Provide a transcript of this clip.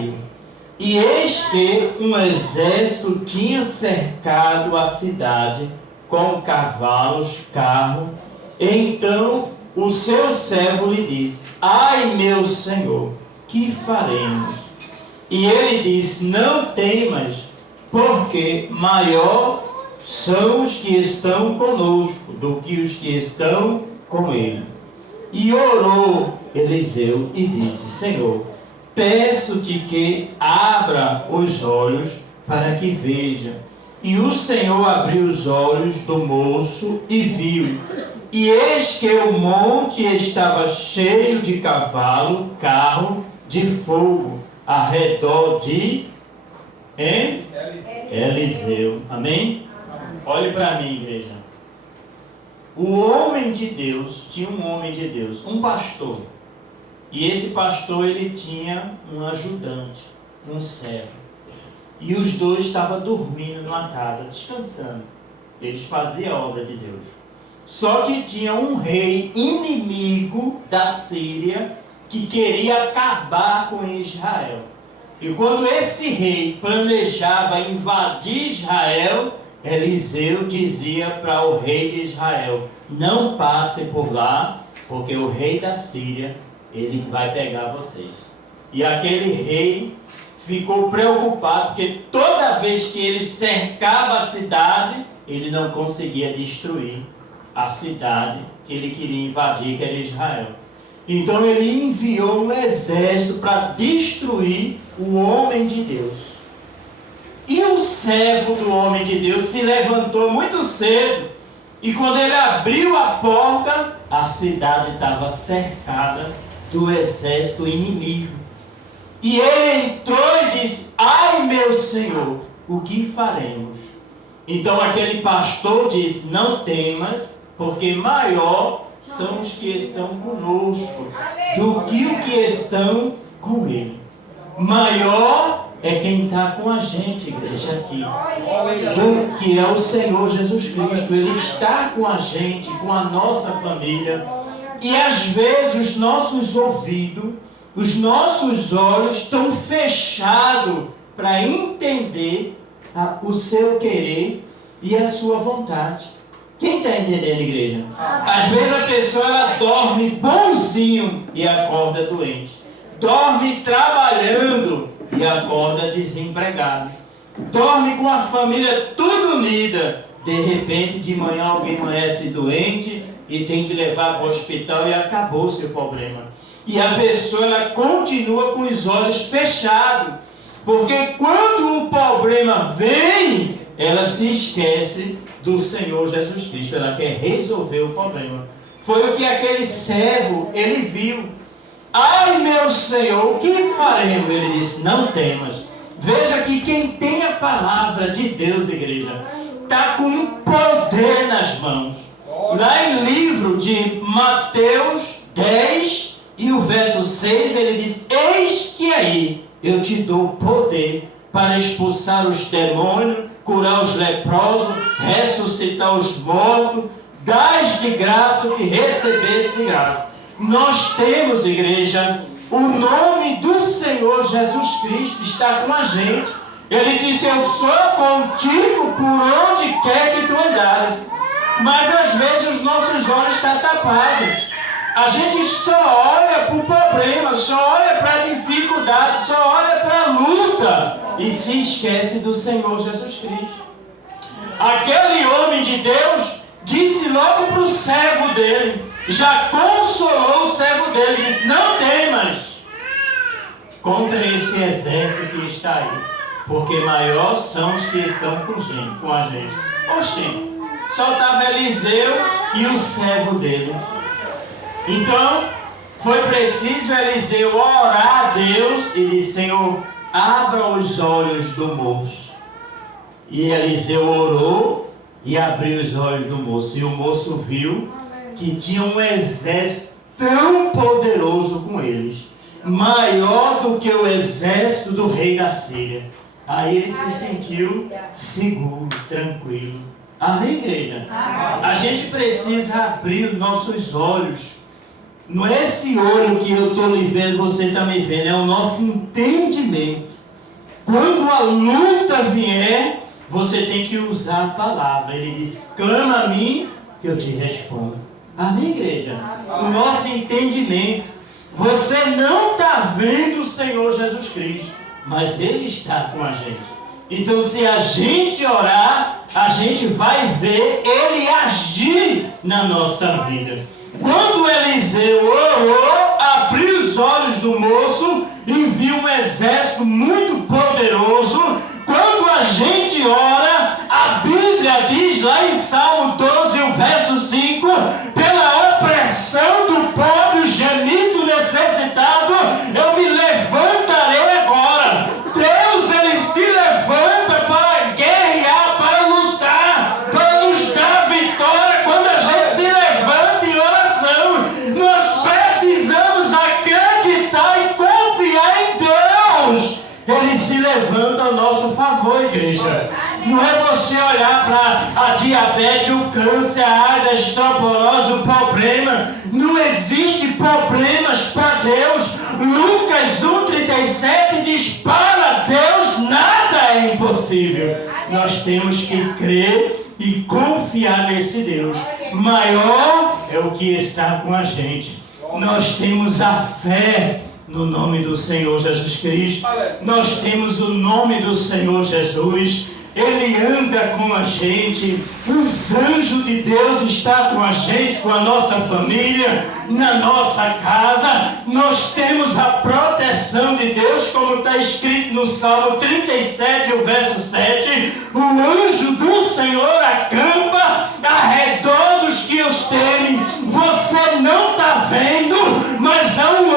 saiu. E eis que um exército tinha cercado a cidade com cavalos, carro. Então o seu servo lhe disse: ai, meu senhor, que faremos? E ele disse: não temas, porque maior são os que estão conosco do que os que estão com ele. E orou Eliseu e disse: Senhor, peço-te que abra os olhos para que veja. E o Senhor abriu os olhos do moço e viu. E eis que o monte estava cheio de cavalo, carro de fogo, ao redor de Eliseu. Amém? Olhe para mim, igreja. O homem de Deus, tinha um homem de Deus, um pastor. E esse pastor, ele tinha um ajudante, um servo. E os dois estavam dormindo numa casa, descansando. Eles faziam a obra de Deus. Só que tinha um rei inimigo da Síria que queria acabar com Israel. E quando esse rei planejava invadir Israel, Eliseu dizia para o rei de Israel: não passe por lá, porque o rei da Síria, ele vai pegar vocês. E aquele rei ficou preocupado, porque toda vez que ele cercava a cidade, ele não conseguia destruir a cidade que ele queria invadir, que era Israel. Então ele enviou um exército para destruir o homem de Deus. E o servo do homem de Deus se levantou muito cedo, e quando ele abriu a porta, a cidade estava cercada do exército inimigo. E ele entrou e disse: ai, meu senhor, o que faremos? Então aquele pastor disse: não temas, porque maior são os que estão conosco do que os que estão com ele. Maior é quem está com a gente, igreja, aqui, do que é o Senhor Jesus Cristo. Ele está com a gente, com a nossa família. E às vezes os nossos ouvidos, os nossos olhos estão fechados para entender o seu querer e a sua vontade. Quem está entendendo, igreja? Às vezes a pessoa ela dorme bonzinho e acorda doente. Dorme trabalhando e acorda desempregado. Dorme com a família tudo unida. De repente, de manhã, alguém amanhece doente e tem que levar para o hospital e acabou o seu problema. E a pessoa ela continua com os olhos fechados. Porque quando o problema vem, ela se esquece do Senhor Jesus Cristo. Ela quer resolver o problema. Foi o que aquele servo, ele viu. Ai, meu Senhor, o que faremos? Ele disse: não temas. Veja que quem tem a palavra de Deus, igreja, está com um poder nas mãos. Lá em livro de Mateus 10 e o verso 6, ele diz: eis que aí eu te dou poder para expulsar os demônios, curar os leprosos, ressuscitar os mortos, dás de graça o que recebeste de graça. Nós temos, igreja, o nome do Senhor Jesus Cristo está com a gente. Ele disse: eu sou contigo por onde quer que tu andares. Mas às vezes os nossos olhos estão tapados. A gente só olha para o problema, só olha para a dificuldade, só olha para a luta e se esquece do Senhor Jesus Cristo. Aquele homem de Deus disse logo para o servo dele, já consolou o servo dele, disse: não temas contra esse exército que está aí, porque maior são os que estão com a gente. Oxê, só estava Eliseu e o servo dele. Então, foi preciso Eliseu orar a Deus e disse: Senhor, abra os olhos do moço. E Eliseu orou e abriu os olhos do moço. E o moço viu que tinha um exército tão poderoso com eles, maior do que o exército do rei da Síria. Aí ele se sentiu seguro, tranquilo. Amém, igreja? A gente precisa abrir nossos olhos. Não é esse olho que eu estou lhe vendo, você está me vendo, é o nosso entendimento. Quando a luta vier, você tem que usar a palavra. Ele diz, clama a mim que eu te respondo. Amém, igreja? O nosso entendimento. Você não está vendo o Senhor Jesus Cristo, mas Ele está com a gente. Então, se a gente orar, a gente vai ver Ele agir na nossa vida. Quando Eliseu orou, abriu os olhos do moço e viu um exército muito poderoso. Quando a gente ora, a Bíblia diz lá em Salmo 12, o verso 5, pela opressão do pobre, o gemido necessitado, eu me levantarei agora. Deus, Ele se levanta para guerrear, para lutar, para nos dar vitória. Quando a gente se levanta em oração, nós precisamos acreditar e confiar em Deus. Ele se levanta ao nosso favor, igreja. Não é você olhar para a diabetes, o câncer, a AIDS, a osteoporose, o problema. Não existe problemas para Deus. Lucas 1,37 diz, para Deus nada é impossível. Nós temos que crer e confiar nesse Deus. Maior é o que está com a gente. Nós temos a fé no nome do Senhor Jesus Cristo. Nós temos o nome do Senhor Jesus. Ele anda com a gente. Os anjos de Deus estão com a gente, com a nossa família, na nossa casa. Nós temos a proteção de Deus, como está escrito no Salmo 37, o verso 7. O anjo do Senhor acampa ao redor dos que os temem. Você não está vendo, mas há um